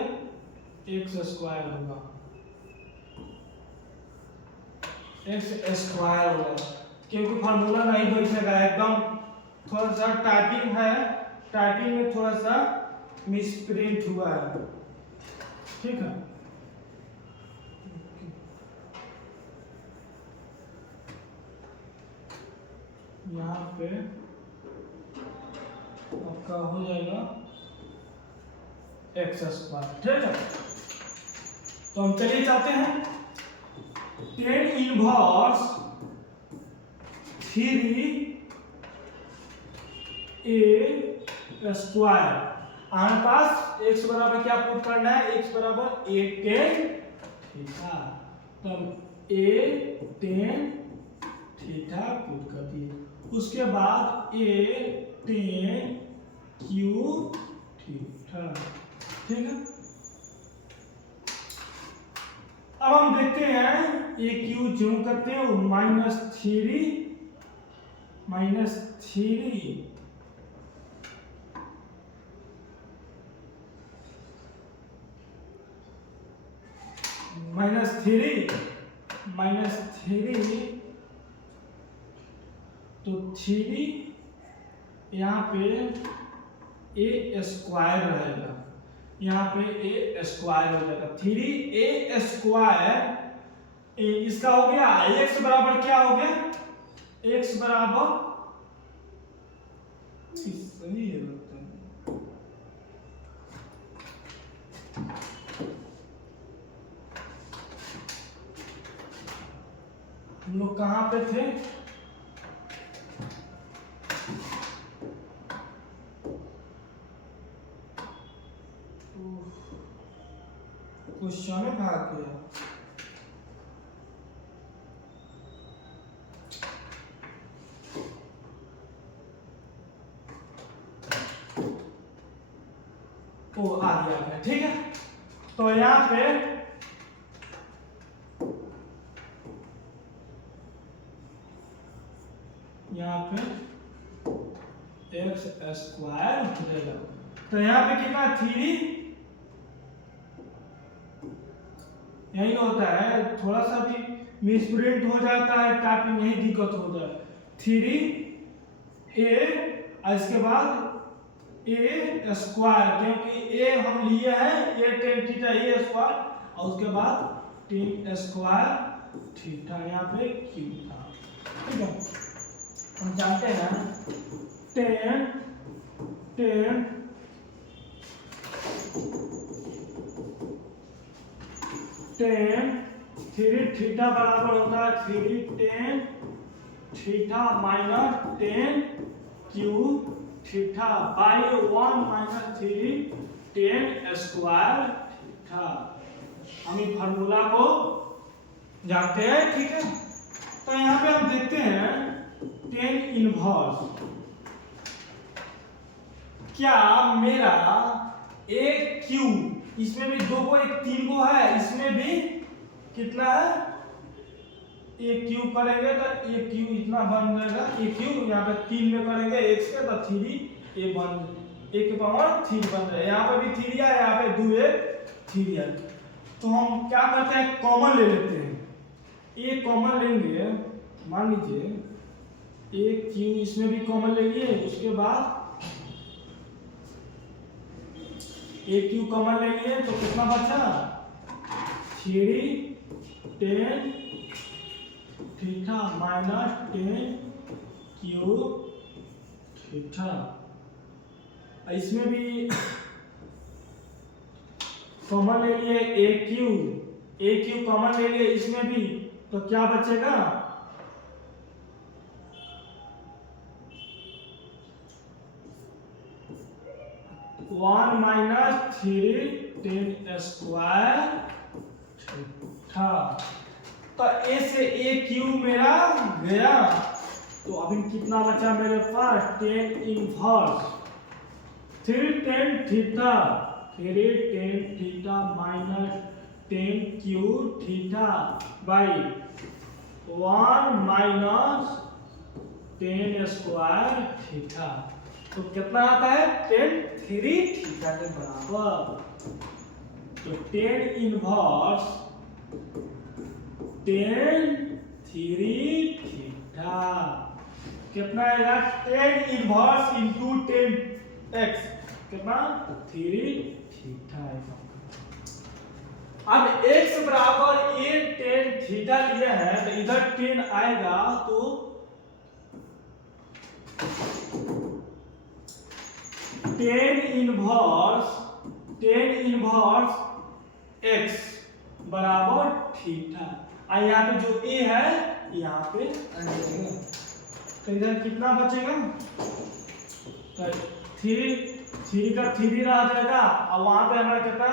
x स्क्वायर होगा, x स्क्वायर होगा, क्योंकि फार्मूला नहीं बैठेगा एकदम, थोड़ा सा टाइपिंग है, टाइपिंग में थोड़ा सा मिसप्रिंट हुआ है, ठीक है। यहाँ पे आपका हो जाएगा एक्स स्क्वायर, ठीक है। तो हम चलिए जाते हैं, टेन इनवर्स 3a स्क्वायर, हमारे पास x बराबर क्या पुट करना है, x बराबर a टेन थीटा, तो हम a टेन थीटा पुट कर दिए, उसके बाद a टेन क्यू थीटा, ठीक है। अब हम देखते हैं ये क्यू जो करते हैं वो -3 तो 3 यहाँ पे a स्क्वायर रहेगा, यहाँ पे a स्क्वायर हो जाएगा, 3a स्क्वायर, इसका हो गया x बराबर क्या हो गया, x बराबर सही है लगता है, हम लोग कहाँ पे थे, क्वेश्चन में भाग गया, वो आ गया, ठीक है। तो यहाँ पे एक्स स्क्वायर हो जाएगा, तो यहाँ पे कितना 3, यही होता है, थोड़ा सा भी मिसप्रिंट हो जाता है, टाइपिंग यही दिक्कत होता है, 3a इसके बाद a स्क्वायर, क्योंकि a हम लिए हैं a tan theta a square, और उसके बाद टेन स्क्वायर थीटा, यहाँ पे q था, ठीक है। हम जानते हैं टेन थ्री थीटा बराबर होता है 3 tan theta minus 10 Q theta by 1 minus 3 ten square theta, हम इस फार्मूला को जानते हैं, ठीक है। तो यहाँ पे हम देखते हैं टेन इनवर्स, क्या मेरा एक क्यू, इसमें भी दो को एक 3 को है, इसमें भी कितना है, एक क्यू करेंगे तो एक क्यू इतना बन जाएगा, एक क्यू यहाँ पे 3 में करेंगे x के तो 3 a बन, a के पावर 3 बन जाए, यहाँ पे भी 3 है, यहाँ पे 2 एक 3 है, तो हम क्या करते हैं कॉमन ले लेते हैं, a कॉमन लेंगे, मान लीजिए एक क्यू इसमें भी कॉमन ले लिए, उसके बाद एक क्यू कॉमन ले लिए तो कितना बचा 3 tan theta minus 10 Q theta, इसमें भी कॉमन ले लिए एक क्यू कॉमन ले लिए इसमें भी, तो क्या बचेगा 1 माइनस 3 टेन स्क्वायर थीटा, तो ए से ए क्यू मेरा गया, तो अभी कितना बचा मेरे पास tan inverse 3 tan theta minus tan cube theta by 1 minus tan square theta. तो कितना आता है? टेन थ्री थीटा के बराबर। तो tan inverse tan three theta कितना आएगा? Tan inverse into ten x कितना? थ्री थीटा आएगा। अब x बराबर ये टेन थीटा लिया है तो इधर टेन आएगा तो टेन इनवर्स x बराबर थीटा। और यहाँ पे जो a है यहाँ पे तो इधर कितना बचेगा? तो थ्री का थ्री रह जाएगा और वहां पे हमारा कितना?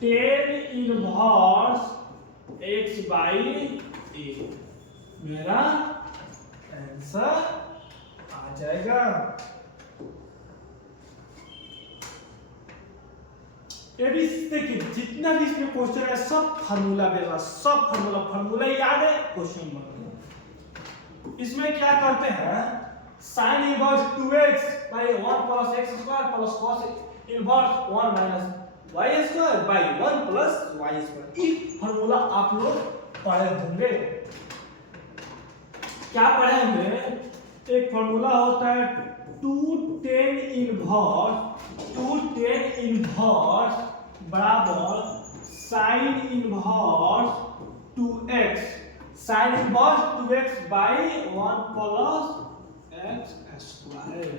टेन इनवर्स एक्स बाई ए मेरा आंसर आ जाएगा। ये भी देखिए जितना भी इसमें क्वेश्चन है सब फार्मूला बेस्ड, सब फार्मूला याद है क्वेश्चन में। इसमें क्या करते हैं? Sine inverse 2x by 1 plus x square plus cos inverse 1 minus y square by 1 plus y square. ये फार्मूला आप लोग पढ़े होंगे। क्या पढ़े होंगे? एक फार्मूला होता है 2 टेन इनवर्स बराबर sine inverse 2x sine inverse 2x by 1 plus x square.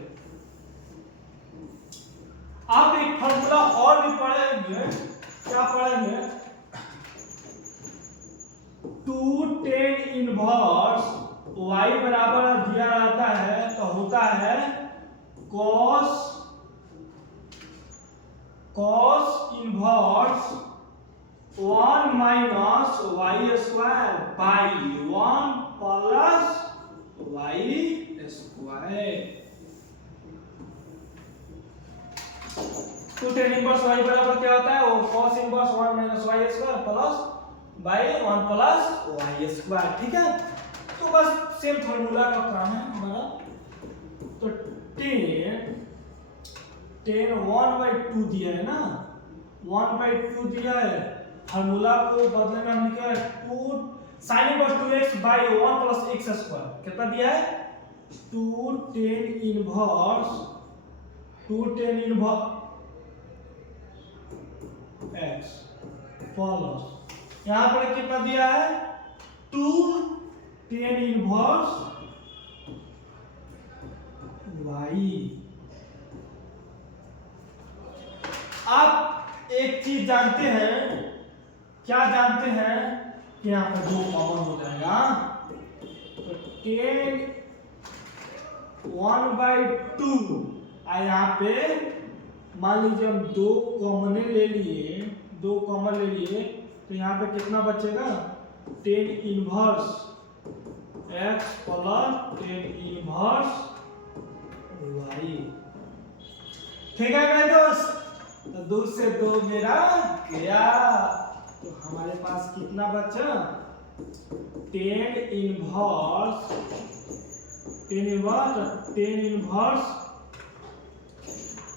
आप एक फार्मूला और भी पढ़ेंगे। क्या पढ़ेंगे? 2 टेन इनवर्स y बराबर दिया रहता है तो होता है cos inverse 1 minus y square by 1 plus y square. तो टेन इनवर्स y बराबर क्या होता है? वो cos inverse 1 minus y square plus by 1 plus y square. ठीक है, तो बस सेम फार्मूला का काम है हमारा। तो टेन 1/2 दिया है ना, 1/2 दिया है। फार्मूला को बदले में हम लिखा है 2 sin inverse 2x by 1 plus x square. कितना दिया है? 2 टेन इनवर्स x प्लस यहां पर कितना दिया है? 2 टेन इनवर्स y। आप एक चीज जानते हैं, क्या जानते हैं? कि यहाँ पर 2 कॉमन हो जाएगा तो टेन 1/2 और यहाँ पे मान लीजिए हम 2 कॉमन ले लिए तो यहाँ पे कितना बचेगा? Ten inverse x plus tan inverse y। ठीक है मेरे दोस्त, तो 2 से 2 मेरा गया। तो हमारे पास कितना बचा? टेन इनवर्स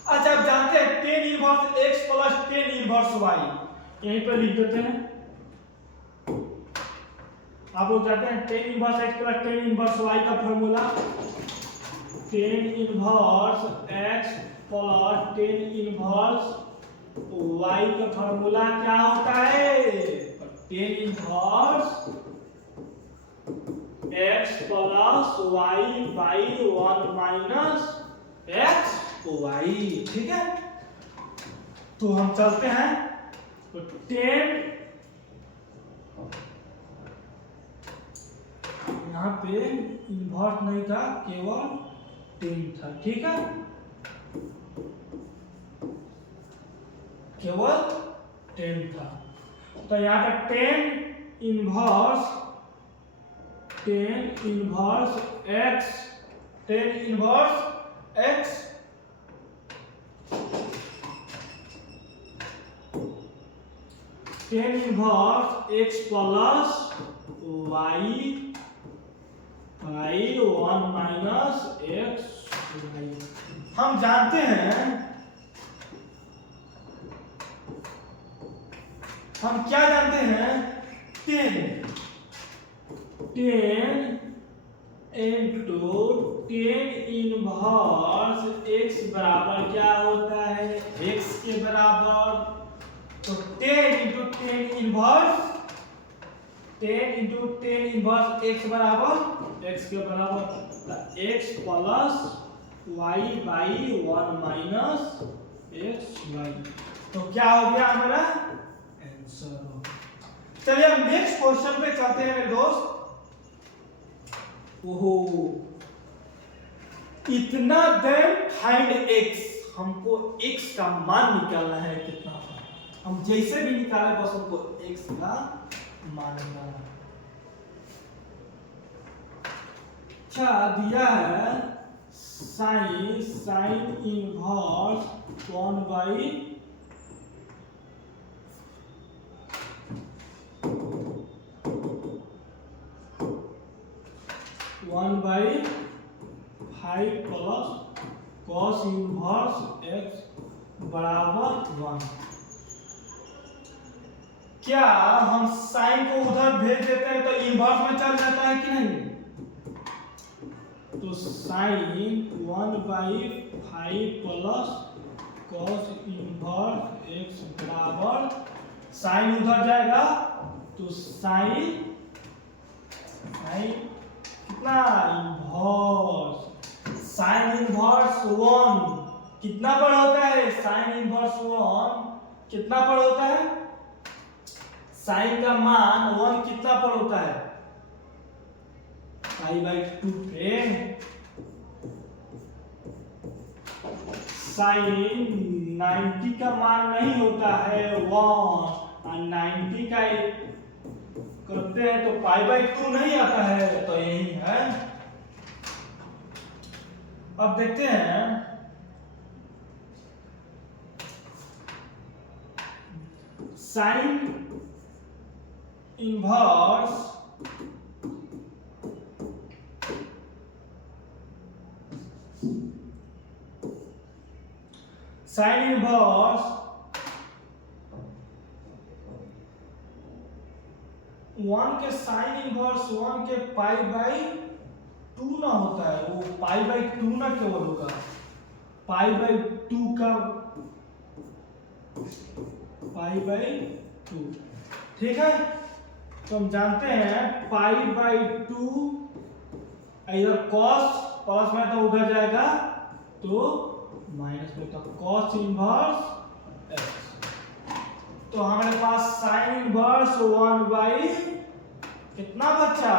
अच्छा आप जानते हैं tan inverse x plus tan inverse y यहीं पर लिख देते हैं। आप लोग जानते हैं tan inverse x plus tan inverse y का formula ten inverse x plus tan inverse y का फॉर्मूला क्या होता है? Tan inverse x plus y by 1 minus x y। ठीक है, तो हम चलते हैं। तो टेन यहाँ पे इन्वर्स नहीं था, केवल टेन था। ठीक है, केवल टेन था। तो यहाँ पे tan inverse x tan inverse x plus y by 1 minus x y. हम जानते हैं, हम क्या जानते हैं, tan into tan inverse x बराबर क्या होता है, एक्स के बराबर। तो tan into tan inverse x बराबर एक्स के बराबर x plus y by 1 minus x y. तो क्या हो गया हमारा आंसर हो। चलिए हम नेक्स्ट क्वेश्चन पे चलते हैं मेरे दोस्त। ओहो, इतना देन फाइंड एक्स, हमको एक्स का मान निकालना है कितना। हम जैसे भी निकाले बस हमको एक्स का मान निकालना है। अच्छा दिया है sine inverse 1 by one by 5 plus cos inverse x बराबर 1। क्या हम साइन को उधर भेज देते हैं तो इनवर्स में चल जाता है कि नहीं। तो sine 1 by 5 plus cos inverse x बराबर, साइन उधर जाएगा तो साइन कितना इनवर्स, साइन इनवर्स 1 कितना पर होता है, साइन इनवर्स 1 कितना पर होता है, साइन का मान 1 कितना पर होता है, पाई/2 पे। साइन 90 का मान नहीं होता है 1, और 90 का करते हैं तो पाई/2 नहीं आता है, तो यही है। अब देखते हैं साइन इनवर्स वन के साइन इनवर्स 1 के पाई/2 ना होता है, वो पाई/2 ना केवल होगा, पाई/2 का पाई/2, ठीक है। तो हम जानते हैं पाई/2 इधर कॉस प्लस में तो उधर जाएगा तो माइनस में, तो कॉस इनवर्स एक्स। तो हमारे पास साइन इनवर्स 1 बाई कितना बचा,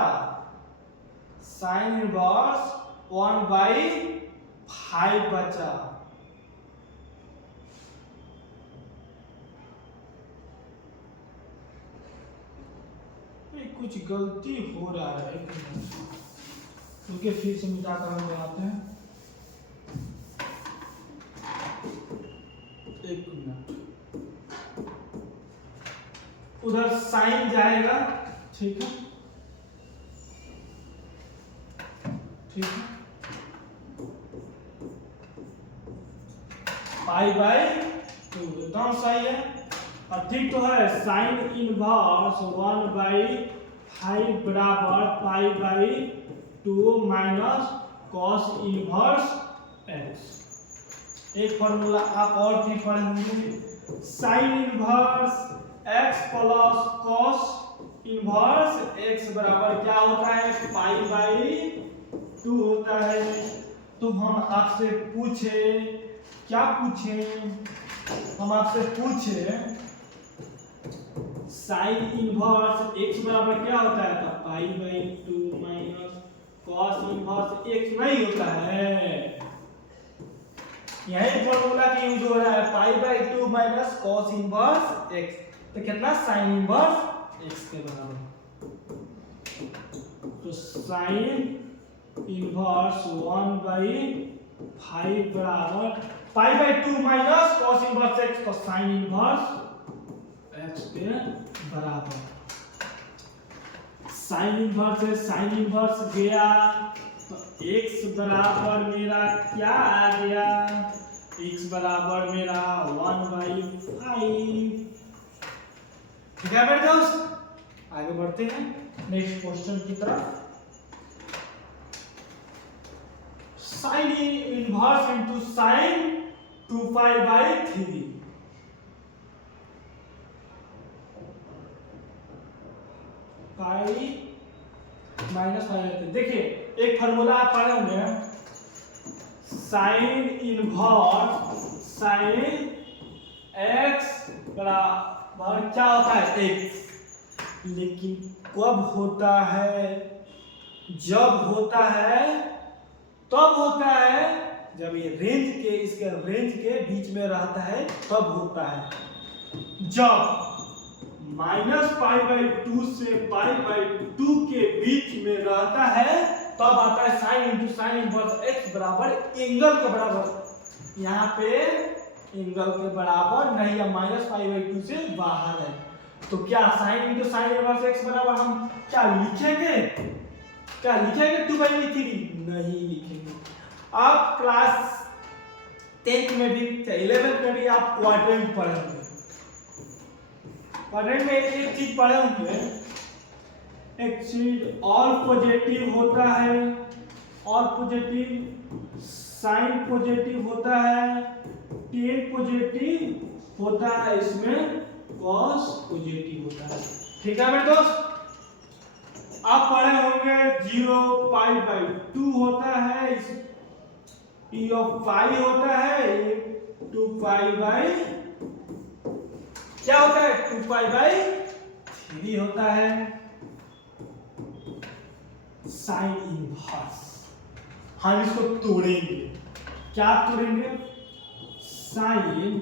साइन इनवर्स 1 बाई 5 बचा। कुछ गलती हो रहा है, एक मिनट रुकिए, फिर से मिटाकर हम बनाते हैं, एक मिनट। उधर साइन जाएगा, ठीक है, ठीक है, पाई/2 एकदम सही है। और ठीक तो है, साइन इनवर्स 1 बाई 5 बराबर पाई/2 माइनस कॉस इनवर्स एक्स। एक फॉर्मूला आप और भी पढ़े होंगे, sine inverse x plus cos inverse x बराबर क्या होता है, पाई/2 होता है। तो हम आपसे पूछे, क्या पूछे, हम आपसे पूछे साइन इनवर्स एक्स बराबर क्या होता है, तो पाई/2 माइनस कॉस इनवर्स एक्स नहीं होता है। यही फॉर्मूला की यूज हो रहा है, पाई/2 माइनस कॉस इनवर्स एक्स, तो कितना साइन इनवर्स एक्स के बराबर। तो साइन इनवर्स 1 बाई 5 बराबर पाई/2 माइनस कॉस इनवर्स एक्स, तो साइन इनवर्स एक्स x के बराबर। साइन इनवर्स है, साइन इनवर्स गया तो x बराबर मेरा क्या आ गया, x बराबर मेरा 1/5। ठीक है मेरे दोस्त, आगे बढ़ते हैं नेक्स्ट क्वेश्चन की तरफ। Sine inverse into sine 2π/3। Pi minus pi. देखिए एक फार्मूला आप पढ़े होंगे, साइन इनवर्स साइन एक्स बराबर क्या होता है, एक्स। लेकिन कब होता है, जब होता है, तब होता है जब ये रेंज के, इसके रेंज के बीच में रहता है तब होता है। जब -π/2 से π/2 के बीच में रहता है तब आता है sine into sine inverse x बराबर एंगल के बराबर। यहाँ पे एंगल के बराबर नहीं है, -π/2 से बाहर है। तो क्या sine into sine inverse x बराबर हम क्या लिखेंगे, क्या लिखेंगे 2/3? नहीं लिखेंगे। आप क्लास 10th में भी 11th में भी आप क्वाड्रेंट पढ़े होंगे। क्वाड्रेंट में एक चीज पढ़े होंगे, एक चीज और पॉजिटिव होता है, और पॉजिटिव साइन पॉजिटिव होता है, टेन पॉजिटिव होता है, इसमें कॉस पॉजिटिव होता है। ठीक है मेरे दोस्त, आप पढ़े होंगे 0π/2 होता है, p ऑफ पाई होता है, 2π/ क्या होता है, 2π/3 होता है। साइन इनवर्स हम इसको तोड़ेंगे, क्या तोड़ेंगे, साइन,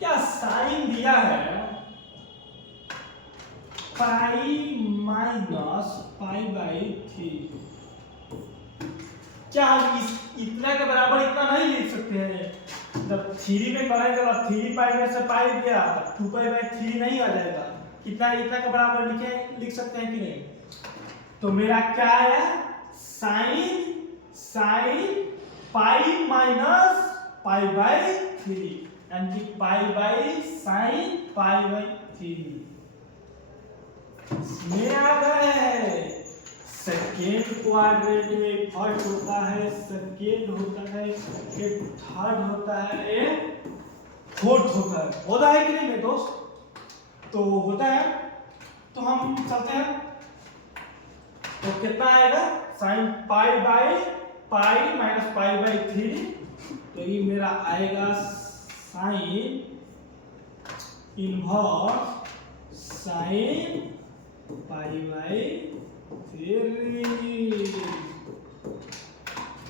क्या साइन दिया है पाई माइनस π/3। क्या हम इतना के बराबर इतना नहीं लिख सकते हैं? जब 3 में करेंगे तो 3π में से पाई गया तो 2π/3 नहीं आ जाएगा। कितना इतना के बराबर लिख सकते हैं कि नहीं? तो मेरा क्या है, साइन पाई माइनस π/3 यानी π/sin π/3 में आ गए। सेकेंड क्वाड्रेंट में फर्स्ट होता है, सेकेंड होता है, एक थर्ड होता है, एक फोर्थ होता है कि नहीं मेरे दोस्त? तो होता है, तो हम चलते हैं। तो कितना आएगा, साइन पाई माइनस π/3। तो ये मेरा आएगा साइन इनवर्स साइन π/3।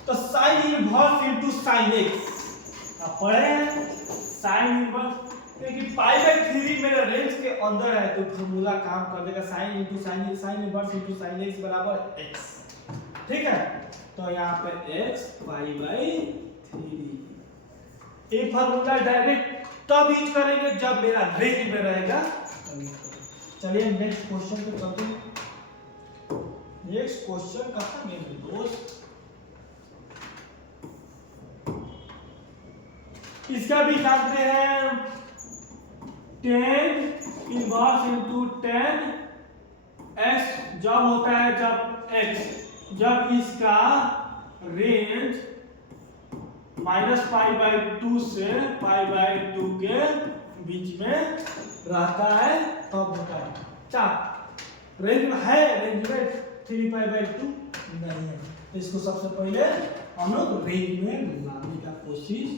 तो sine inverse into sine x आप पढ़े, साइन इनवर्स, क्योंकि π/3 मेरे रेंज के अंदर है तो फॉर्मूला काम कर देगा, sine into sine, sine inverse into sine x बराबर एक्स। ठीक है, तो यहाँ पे x π/3। ये फॉर्मूला डायरेक्ट तब यूज करेंगे जब मेरा रेंज में रहेगा। चलिए नेक्स्ट क्वेश्चन पे चलते हैं। नेक्स्ट क्वेश्चन कहाँ मेरे दोस्त, इसका भी जानते हैं, 10 इनवर्स इनटू 10 x जब होता है जब इसका रेंज -π/2 से π/2 के बीच में रहता है तब होता है। क्या रेंज में है, रेंज में 3π/2 नहीं है, इसको सबसे पहले हम लोग रेंज में लाने का कोशिश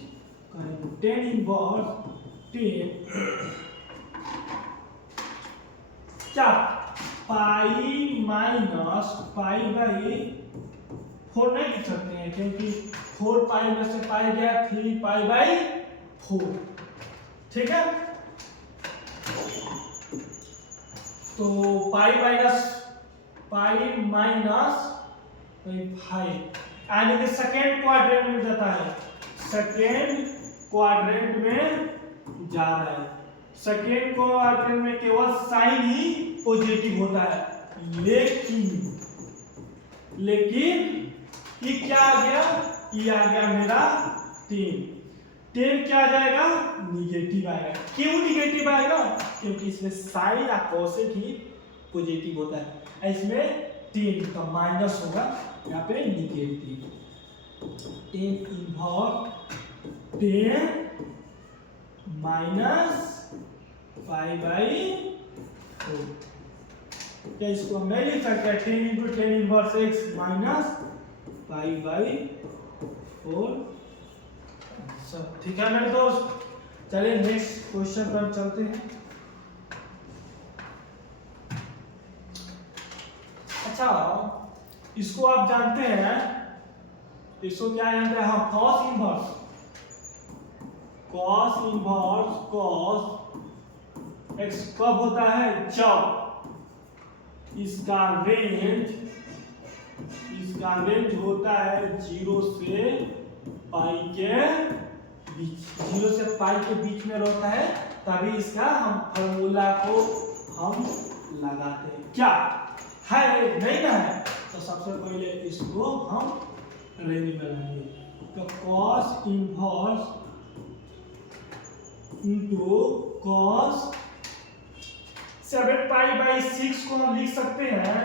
करेंगे। 10 इनवर्स 10 क्या पाई माइनस π/4 नहीं लिख सकते हैं, क्योंकि 4π में से पाई गया 3π/4। ठीक है, तो पाई माइनस 5 यानी कि सेकेंड क्वाड्रेंट में जाता है, सेकेंड क्वाड्रेंट में जा रहा है। सेकेंड क्वाड्रेंट में केवल साइन ही पॉजिटिव होता है, लेकिन ये क्या आ गया, ये आ गया मेरा 10 क्या आ जाएगा, निगेटिव आएगा। क्यों निगेटिव आएगा, क्योंकि इसमें साइन या कोसेक ही पॉजिटिव होता है, इसमें 10 का माइनस होगा, यहाँ पे निगेटिव। 10 इनवर्स 10 माइनस 5/4, क्या इसको हम नहीं लिख सकते, 10 × 10 इनवर्स x माइनस 5/4। सब ठीक है मेरे दोस्त, चलिए नेक्स्ट क्वेश्चन पर हम चलते हैं। अच्छा, इसको आप जानते हैं, इसको क्या जानते हैं, हाँ, cos इनवर्स cos x कब होता है, जब इसका रेंज होता है 0 से पाई के बीच, 0 से पाई के बीच में रहता है, तभी इसका हम फॉर्मूला को हम लगाते हैं। क्या है, नहीं ना है, तो सबसे पहले इसको हम रेंज में लाएंगे, तो cos इनवर्स इंटू cos 7π/6 को हम लिख सकते हैं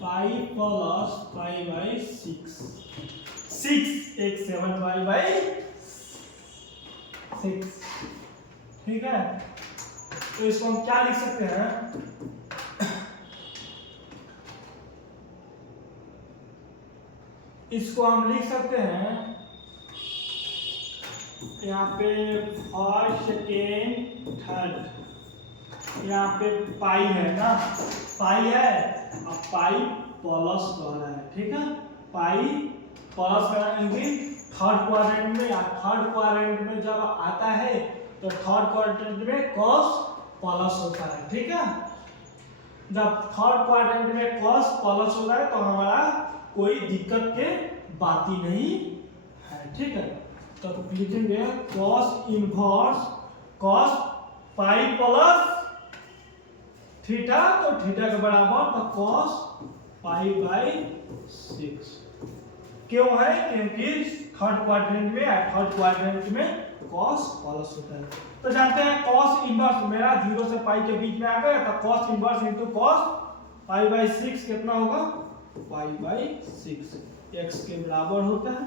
पाई प्लस π/6, 6 एक 7π/6, ठीक है। तो इसको हम क्या लिख सकते हैं, इसको हम लिख सकते हैं यहाँ पे फर्स्ट सेकेंड थर्ड, यहाँ पे पाई है ना, पाई है, अब पाई प्लस कह रहा है, ठीक है, पाई प्लस कराएंगे थर्ड क्वाड्रेंट में, या थर्ड क्वाड्रेंट में जब आता है तो थर्ड क्वाड्रेंट में cos प्लस होता है, ठीक है। जब थर्ड क्वाड्रेंट में cos प्लस होता है तो हमारा कोई दिक्कत के बात ही नहीं है, ठीक है। तो लिखेंगे cos inverse cos pi plus theta, तो थीटा के बराबर तो cos π/6। क्यों है, क्योंकि थर्ड क्वाड्रेंट में cos प्लस होता है। तो जानते हैं cos इनवर्स मेरा 0 से पाई के बीच में आ गया, तो cos इनवर्स इनटू cos π/6 कितना होगा, π/6 x के बराबर होता है।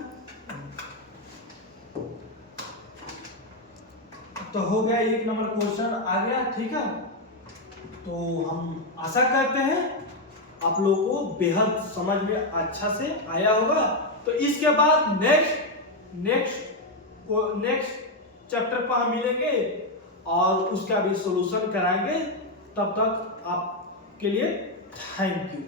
तो हो गया, एक नंबर क्वेश्चन आ गया, ठीक है। तो हम आशा करते हैं आप लोगों को बेहद समझ में अच्छा से आया होगा। तो इसके बाद नेक्स्ट चैप्टर पर हम मिलेंगे और उसका भी सॉल्यूशन कराएंगे। तब तक आपके लिए थैंक यू।